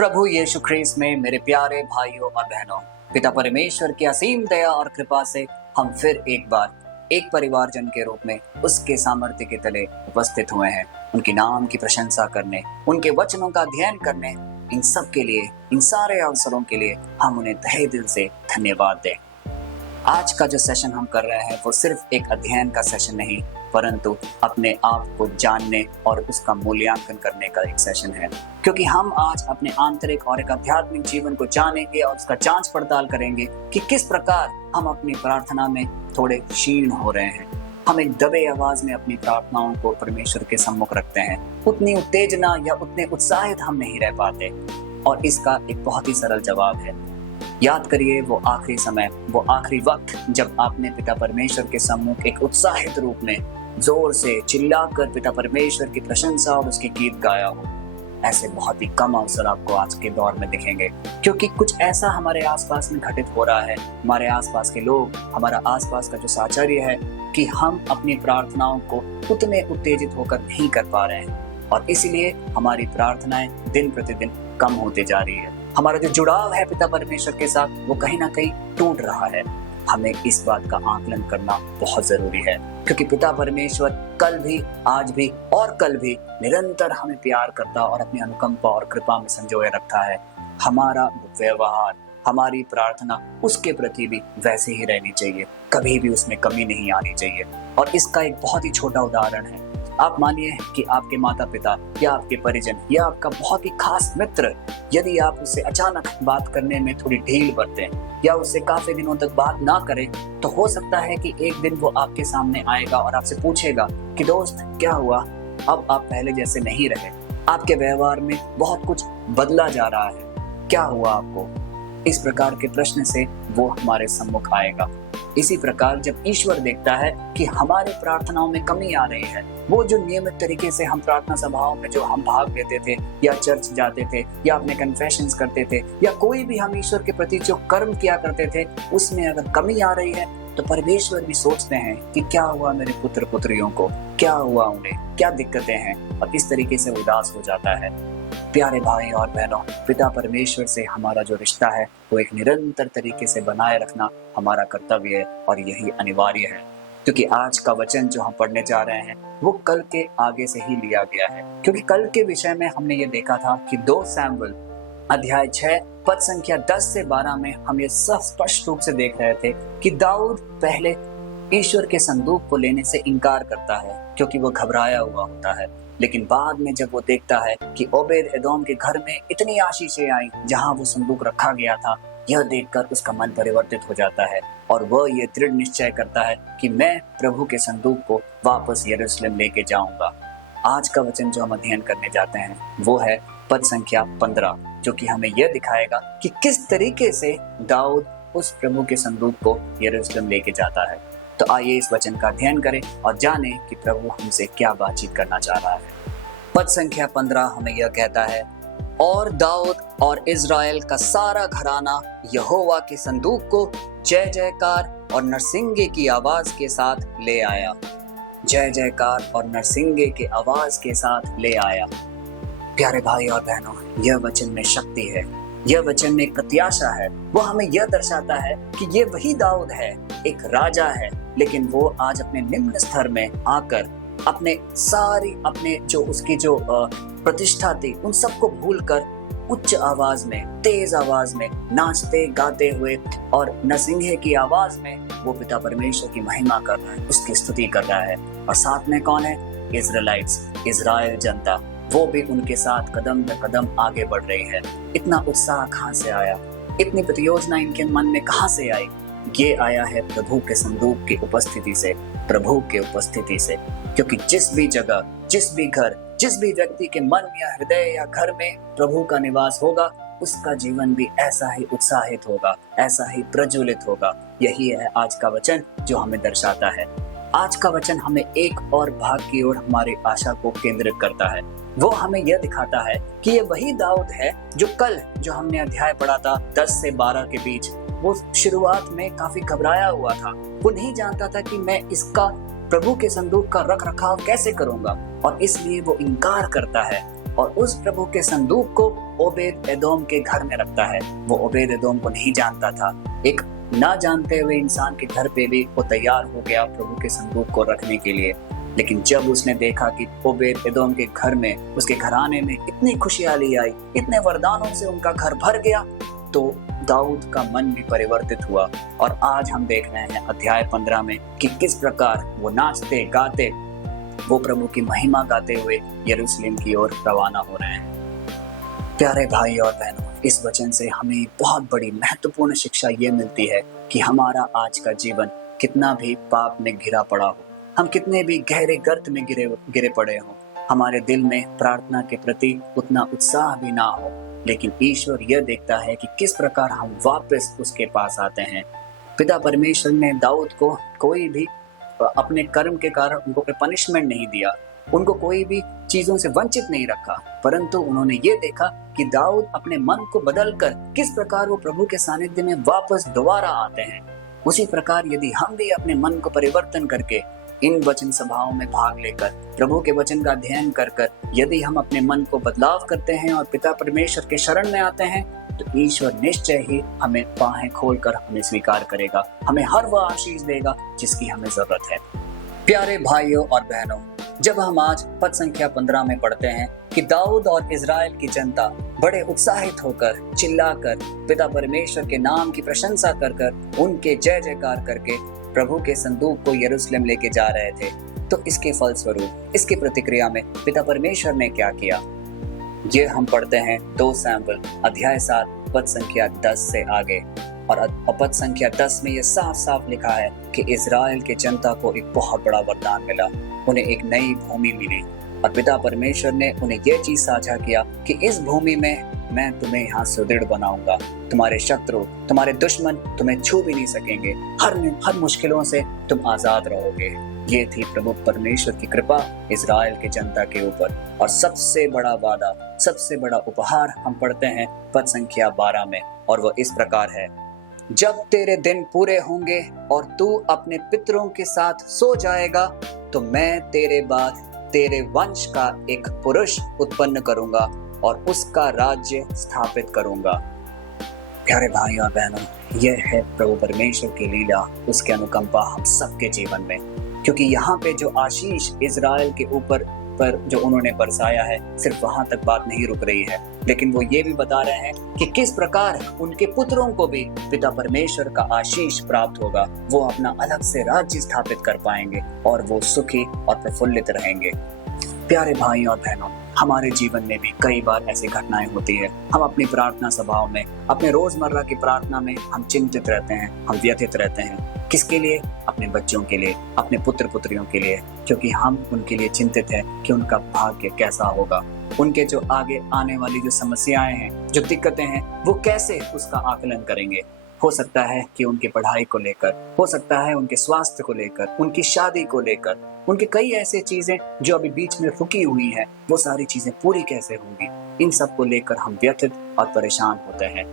प्रभु यीशु ख्रीस्त में मेरे प्यारे भाइयों और बहनों, पिता परमेश्वर की असीम दया और कृपा से हम फिर एक बार एक परिवारजन के रूप में उसके सामर्थ्य के तले उपस्थित हुए हैं, उनके नाम की प्रशंसा करने, उनके वचनों का अध्ययन करने। इन सब के लिए, इन सारे अवसरों के लिए हम उन्हें तहे दिल से धन्यवाद दें। आज का जो सेशन हम कर रहे हैं वो सिर्फ एक अध्ययन का सेशन नहीं, परंतु अपने आप को जानने और उसका मूल्यांकन करने का एक सेशन है, क्योंकि हम आज अपने आंतरिक और एक आध्यात्मिक जीवन को जानेंगे और उसका जांच पड़ताल करेंगे कि किस प्रकार हम अपनी प्रार्थना में थोड़े क्षीण हो रहे हैं। हम एक दबे आवाज में अपनी प्रार्थनाओं को परमेश्वर के सम्मुख रखते हैं, उतनी उत्तेजना या उतने उत्साहित हम नहीं रह पाते। और इसका एक बहुत ही सरल जवाब है। याद करिए वो आखिरी समय, वो आखिरी वक्त जब आपने पिता परमेश्वर के सम्मुख एक उत्साहित रूप में जोर से चिल्लाकर पिता परमेश्वर की प्रशंसा और उसके गीत गाया हो। ऐसे बहुत ही कम अवसर आपको आज के दौर में दिखेंगे, क्योंकि कुछ ऐसा हमारे आसपास में घटित हो रहा है, हमारे आसपास के लोग, हमारा आसपास का जो साहचर्य है, कि हम अपनी प्रार्थनाओं को उतने उत्तेजित होकर नहीं कर पा रहे हैं और इसीलिए हमारी प्रार्थनाएं दिन प्रतिदिन कम होते जा रही है। हमारा जो जुड़ाव है पिता परमेश्वर के साथ वो कहीं ना कहीं टूट रहा है। हमें इस बात का आकलन करना बहुत जरूरी है, क्योंकि पिता परमेश्वर कल भी, आज भी और कल भी निरंतर हमें प्यार करता और अपनी अनुकंपा और कृपा में संजोए रखता है। हमारा व्यवहार, हमारी प्रार्थना उसके प्रति भी वैसे ही रहनी चाहिए, कभी भी उसमें कमी नहीं आनी चाहिए। और इसका एक बहुत ही छोटा उदाहरण है। आप मानिए कि आपके माता पिता या आपके परिजन या आपका बहुत ही खास मित्र, यदि आप उससे अचानक बात करने में थोड़ी ढील बरतें या उससे काफी दिनों तक बात ना करें, तो हो सकता है कि एक दिन वो आपके सामने आएगा और आपसे पूछेगा कि दोस्त क्या हुआ, अब आप पहले जैसे नहीं रहे, आपके व्यवहार में बहुत कुछ बदला जा रहा है, क्या हुआ आपको। इस प्रकार के प्रश्न से वो हमारे सम्मुख आएगा। इसी प्रकार जब ईश्वर देखता है कि हमारी प्रार्थनाओं में कमी आ रही है, वो जो नियमित तरीके से हम प्रार्थना सभाओं में जो हम भाग लेते थे या चर्च जाते थे या अपने कन्फेशंस करते थे या कोई भी हम ईश्वर के प्रति जो कर्म किया करते थे, उसमें अगर कमी आ रही है, तो परमेश्वर भी सोचते हैं कि क्या हुआ मेरे पुत्र पुत्रियों को, क्या हुआ उन्हें, क्या दिक्कतें हैं, और इस तरीके से उदास हो जाता है। प्यारे भाई और बहनों, पिता परमेश्वर से हमारा जो रिश्ता है वो एक निरंतर तरीके से बनाए रखना हमारा कर्तव्य है और यही अनिवार्य है, क्योंकि आज का वचन जो हम पढ़ने जा रहे हैं वो कल के आगे से ही लिया गया है। क्योंकि कल के विषय में हमने ये देखा था कि 2 सैमुएल अध्याय 6 पद संख्या 10 से 12 में हम ये सब स्पष्ट रूप से देख रहे थे कि दाऊद पहले ईश्वर के संदूक को लेने से इनकार करता है, क्योंकि वो घबराया हुआ होता है। लेकिन बाद में जब वो देखता है कि ओबेद एदोम के घर में इतनी आशीषें आई जहां वो संदूक रखा गया था, यह देखकर उसका मन परिवर्तित हो जाता है और वह ये दृढ़ निश्चय करता है कि मैं प्रभु के संदूक को वापस यरूशलेम लेके जाऊंगा। आज का वचन जो हम अध्ययन करने जाते हैं वो है पद संख्या 15, जो कि हमें यह दिखाएगा कि किस तरीके से दाऊद उस प्रभु के संदूक को यरूशलेम लेके जाता है। तो आइए इस वचन का अध्ययन करें और जानें कि प्रभु हमसे क्या बातचीत करना चाह रहा है। पद संख्या 15 हमें यह कहता है, और दाऊद और इज़राइल का सारा घराना यहोवा के संदूक को जय जयकार और नरसिंगे की आवाज के साथ ले आया। जय जयकार और नरसिंगे के आवाज के साथ ले आया। प्यारे भाई और बहनों, यह वचन में शक्ति है, यह वचन में एक प्रत्याशा है। वो हमें यह दर्शाता है कि ये वही दाऊद है, एक राजा है, लेकिन वो आज अपने निम्न स्तर में आकर अपने जो उसकी जो प्रतिष्ठा थी उन सबको भूलकर उच्च आवाज में, तेज आवाज में नाचते गाते हुए और नरसिंगे की आवाज में वो पिता परमेश्वर की महिमा कर रहा है, उसकी स्तुति कर रहा है। और साथ में कौन है? इज़राइलाइट्स, इज़राइल जनता, वो भी उनके साथ कदम पे कदम आगे बढ़ रही है। इतना उत्साह कहाँ से आया, इतनी परियोजना इनके मन में कहाँ से आई? ये आया है प्रभु के संदूक की उपस्थिति से, प्रभु के उपस्थिति से। क्योंकि जिस भी जगह, जिस भी घर, जिस भी व्यक्ति के मन या हृदय या घर में प्रभु का निवास होगा, उसका जीवन भी ऐसा ही उत्साहित होगा, ऐसा ही प्रज्वलित होगा। यही है आज का वचन जो हमें दर्शाता है। आज का वचन हमें एक और भाग की ओर हमारी आशा को केंद्रित करता है। वो हमें यह दिखाता है कि ये वही दाऊद है जो कल जो हमने अध्याय पढ़ा था 10 से 12 के बीच, वो शुरुआत में काफी घबराया हुआ था। वो नहीं जानता था कि मैं इसका प्रभु के संदूक का रख रखाव कैसे करूंगा, और इसलिए वो इनकार करता है और उस प्रभु के संदूक को ओबेद एदोम के घर में रखता है। वो ओबेद एदोम को नहीं जानता था। एक ना जानते हुए इंसान के घर पे भी वो तैयार हो गया प्रभु के संदूक को रखने के लिए। लेकिन जब उसने देखा कि ओबेद एदोम के घर में, उसके घराने में इतनी खुशहाली आई, इतने वरदानों से उनका घर भर गया, तो दाऊद का मन भी परिवर्तित हुआ। और आज हम देख रहे हैं अध्याय 15 में कि किस प्रकार वो नाचते गाते, वो प्रभु की महिमा गाते हुए यरूशलेम की ओर रवाना हो रहे हैं। प्यारे भाई और बहनों, इस वचन से हमें बहुत बड़ी महत्वपूर्ण शिक्षा ये मिलती है कि हमारा आज का जीवन कितना भी पाप में घिरा पड़ा हो, हम कितने भी गहरे गर्त में गिरे पड़े हों, हमारे दिल में प्रार्थना के प्रति उतना उत्साह भी ना हो, लेकिन ईश्वर यह देखता है कि किस प्रकार हम वापस उसके पास आते हैं। पिता परमेश्वर ने दाऊद को कोई भी अपने कर्म के कारण उनको कोई पनिशमेंट नहीं दिया, उनको कोई भी चीजों से वंचित नहीं रखा, परंतु उन्होंने ये देखा कि दाऊद अपने मन को बदलकर किस प्रकार वो प्रभु के सानिध्य में वापस दोबारा आते हैं। उसी प्रकार यदि हम भी अपने मन को परिवर्तन करके इन वचन सभाओं में भाग लेकर प्रभु के वचन का अध्ययन कर यदि हम अपने मन को बदलाव करते हैं और पिता परमेश्वर के शरण में आते हैं, तो ईश्वर निश्चय ही हमें बाहें खोलकर हमें स्वीकार करेगा, हमें हर वह आशीष देगा जिसकी हमें जरूरत है। प्यारे भाइयों और बहनों, जब हम आज पद संख्या 15 में पढ़ते हैं कि दाऊद और इजराइल की जनता बड़े उत्साहित होकर चिल्लाकर पिता परमेश्वर के नाम की प्रशंसा कर उनके जय जयकार करके प्रभु के संदूक को यरूशलेम लेके जा रहे थे, तो इसके फलस्वरूप, इसकी प्रतिक्रिया में पिता परमेश्वर ने क्या किया, ये हम पढ़ते हैं 2 शमूएल अध्याय 7 पद संख्या 10 से आगे। और पद संख्या 10 में ये साफ साफ लिखा है कि इजराइल के जनता को एक बहुत बड़ा वरदान मिला, उन्हें एक नई भूमि मिली और पिता परमेश्वर ने उन्हें यह चीज साझा किया कि इस भूमि में मैं तुम्हें यहाँ सुदृढ़ बनाऊंगा, तुम्हारे शत्रु, तुम्हारे दुश्मन तुम्हें छू भी नहीं सकेंगे, हर मुश्किलों से तुम आजाद रहोगे। ये थी प्रभु परमेश्वर की कृपा इजराइल के जनता के ऊपर। और सबसे बड़ा वादा, सबसे बड़ा उपहार हम पढ़ते हैं पद संख्या 12 में, और वो इस प्रकार है, जब तेरे दिन पूरे होंगे और तू अपने पितरों के साथ सो जाएगा, तो मैं तेरे बाद तेरे वंश का एक पुरुष उत्पन्न करूंगा और उसका राज्य स्थापित करूंगा। प्यारे भाई और बहनों, यह है प्रभु परमेश्वर की लीला, उसके अनुकंपा हम सबके जीवन में। क्योंकि यहाँ पे जो आशीष इजराइल के ऊपर पर जो उन्होंने बरसाया है, सिर्फ वहां तक बात नहीं रुक रही है, लेकिन वो ये भी बता रहे हैं कि किस प्रकार उनके पुत्रों को भी पिता परमेश्वर का आशीष प्राप्त होगा, वो अपना अलग से राज्य स्थापित कर पाएंगे और वो सुखी और प्रफुल्लित रहेंगे। प्यारे भाई और बहनों, हमारे जीवन में भी कई बार ऐसी घटनाएं होती है, हम अपनी प्रार्थना सभाओं में, अपने रोजमर्रा की प्रार्थना में हम चिंतित रहते हैं, हम व्यथित रहते हैं। किसके लिए? अपने बच्चों के लिए, अपने पुत्र पुत्रियों के लिए, क्योंकि हम उनके लिए चिंतित हैं कि उनका भाग्य कैसा होगा, उनके जो आगे आने वाली जो समस्याएं हैं, जो दिक्कतें हैं, वो कैसे उसका आकलन करेंगे। हो सकता है कि उनकी पढ़ाई को लेकर, हो सकता है उनके स्वास्थ्य को लेकर, उनकी शादी को लेकर, उनकी कई ऐसी चीजें जो अभी बीच में रुकी हुई हैं, वो सारी चीजें पूरी कैसे होंगी, इन सब को लेकर हम व्यथित और परेशान होते हैं।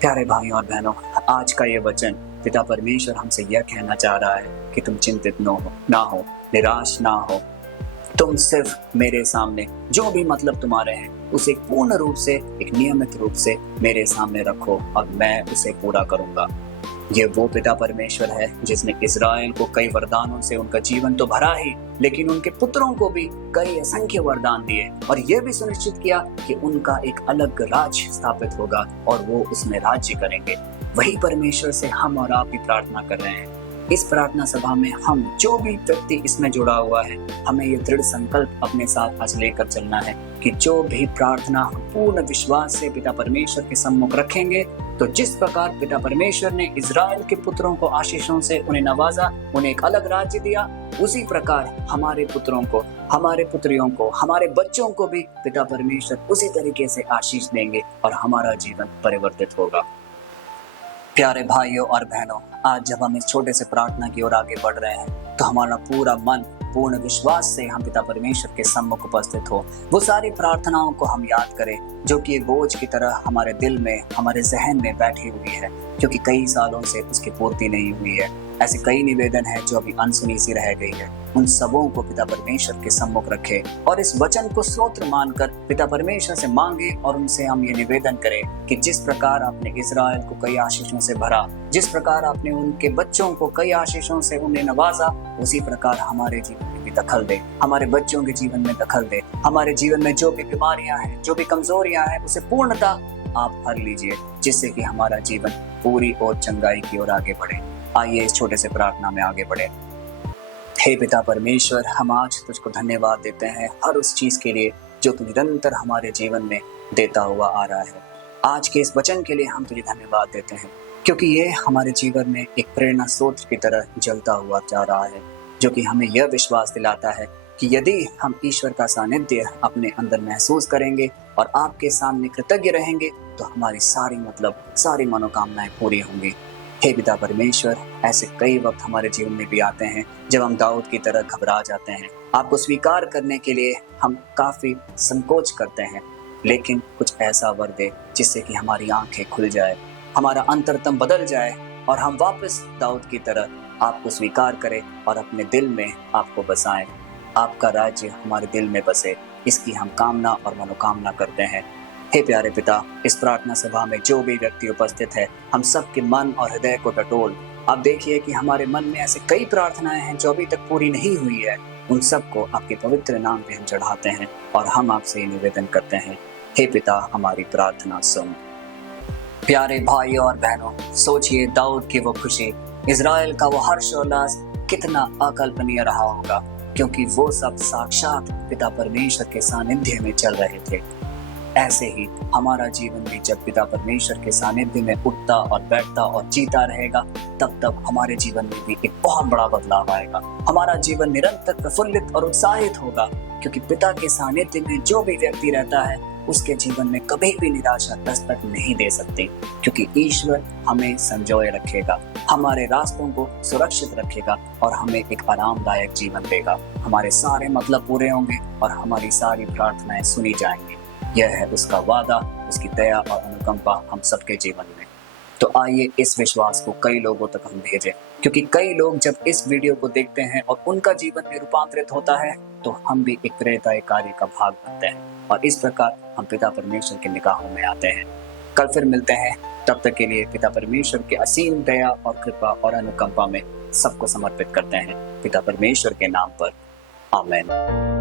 प्यारे भाई और बहनों, आज का ये वचन पिता परमेश्वर हमसे यह कहना चाह रहा है कि तुम चिंतित ना हो, निराश ना हो, तुम सिर्फ मेरे सामने जो भी मतलब तुम्हारे हैं उसे पूर्ण रूप से, एक नियमित रूप से मेरे सामने रखो और मैं उसे पूरा करूंगा। ये वो पिता परमेश्वर है जिसने इजराइल को कई वरदानों से उनका जीवन तो भरा ही, लेकिन उनके पुत्रों को भी कई असंख्य वरदान दिए और यह भी सुनिश्चित किया कि उनका एक अलग राज्य स्थापित होगा और वो उसमें राज्य करेंगे। वही परमेश्वर से हम और आप भी प्रार्थना कर रहे हैं। इस प्रार्थना सभा में हम जो भी व्यक्ति इसमें जुड़ा हुआ है, हमें ये दृढ़ संकल्प अपने साथ आज लेकर चलना है कि जो भी प्रार्थना हम पूर्ण विश्वास से पिता परमेश्वर के सम्मुख रखेंगे, तो जिस प्रकार पिता परमेश्वर ने इजराइल के पुत्रों को आशीषों से उन्हें नवाजा, उन्हें एक अलग राज्य दिया, उसी प्रकार हमारे पुत्रों को, हमारे पुत्रियों को, हमारे बच्चों को भी पिता परमेश्वर उसी तरीके से आशीष देंगे और हमारा जीवन परिवर्तित होगा। प्यारे भाइयों और बहनों, आज जब हम इस छोटे से प्रार्थना की ओर आगे बढ़ रहे हैं, तो हमारा पूरा मन पूर्ण विश्वास से हम पिता परमेश्वर के सम्मुख उपस्थित हो, वो सारी प्रार्थनाओं को हम याद करें जो कि एक बोझ की तरह हमारे दिल में, हमारे जहन में बैठी हुई है। क्योंकि कई सालों से उसकी पूर्ति नहीं हुई है। ऐसे कई निवेदन हैं जो अभी अनसुनी सी रह गई है। उन सबों को पिता परमेश्वर के सम्मुख रखे और इस वचन को स्तोत्र मानकर पिता परमेश्वर से मांगे और उनसे हम ये निवेदन करें कि जिस प्रकार आपने इस्राएल को कई आशीषों से भरा, जिस प्रकार आपने उनके बच्चों को कई आशीषों से उन्हें नवाजा, उसी प्रकार हमारे जीवन में भी दखल दे, हमारे बच्चों के जीवन में दखल दे। हमारे जीवन में जो भी बीमारियां हैं, जो भी कमजोरियां हैं, उसे पूर्णता आप भर लीजिए, जिससे कि हमारा जीवन पूरी और चंगाई की ओर आगे बढ़े। आइए इस छोटे से प्रार्थना में आगे बढ़े। हे पिता परमेश्वर, हम आज तुझको धन्यवाद देते हैं हर उस चीज के लिए जो तू निरंतर हमारे जीवन में देता हुआ आ रहा है। आज के इस वचन के लिए हम तुझे धन्यवाद देते हैं, क्योंकि ये हमारे जीवन में एक प्रेरणा स्रोत की तरह जलता हुआ जा रहा है, जो कि हमें यह विश्वास दिलाता है कि यदि हम ईश्वर का सानिध्य अपने अंदर महसूस करेंगे और आपके सामने कृतज्ञ रहेंगे, तो हमारी सारी मनोकामनाएं पूरी होंगी। हे पिता परमेश्वर, ऐसे कई वक्त हमारे जीवन में भी आते हैं जब हम दाऊद की तरह घबरा जाते हैं। आपको स्वीकार करने के लिए हम काफी संकोच करते हैं, लेकिन कुछ ऐसा वर दे जिससे कि हमारी आंखें खुल जाए, हमारा अंतरतम बदल जाए और हम वापस दाऊद की तरह आपको स्वीकार करें और अपने दिल में आपको बसाएं। आपका राज्य हमारे दिल में बसे, इसकी हम कामना और मनोकामना करते हैं। हे प्यारे पिता, इस प्रार्थना सभा में जो भी व्यक्ति उपस्थित है, हम सबके मन और हृदय को टटोल। आप देखिए कि हमारे मन में ऐसे कई प्रार्थनाएं हैं जो अभी तक पूरी नहीं हुई है। उन सबको आपके पवित्र नाम पे हम चढ़ाते हैं और हम आपसे निवेदन करते हैं, हे पिता, हमारी प्रार्थना सुन। प्यारे भाइयों और बहनों, सोचिए दाऊद की वो खुशी, इजराइल का वो हर्ष और उल्लास कितना अकल्पनीय रहा होगा, क्योंकि वो सब साक्षात पिता परमेश्वर के सानिध्य में चल रहे थे। ऐसे ही हमारा जीवन भी जब पिता परमेश्वर के सानिध्य में उठता और बैठता और जीता रहेगा, तब हमारे जीवन में भी एक बहुत बड़ा बदलाव आएगा। हमारा जीवन निरंतर प्रफुल्लित और उत्साहित होगा, क्योंकि पिता के सानिध्य में जो भी व्यक्ति रहता है उसके जीवन में कभी भी निराशा दस्तक नहीं दे सकती, क्योंकि ईश्वर हमें संजोए रखेगा, हमारे रास्तों को सुरक्षित रखेगा और हमें एक आरामदायक जीवन देगा। हमारे सारे मतलब पूरे होंगे और हमारी सारी प्रार्थनाएं सुनी जाएंगी। यह है उसका वादा, उसकी दया और अनुकंपा हम सबके जीवन में। तो आइए इस विश्वास को कई लोगों तक हम भेजें, क्योंकि कई लोग जब इस वीडियो को देखते हैं और उनका जीवन में रूपांतरित होता है, तो हम भी एक प्रेरणादायी कार्य का भाग बनते हैं और इस प्रकार हम पिता परमेश्वर की निगाहों में आते हैं। कल फिर मिलते हैं, तब तक के लिए पिता परमेश्वर के असीम दया और कृपा और अनुकंपा में सबको समर्पित करते हैं, पिता परमेश्वर के नाम पर, आमीन।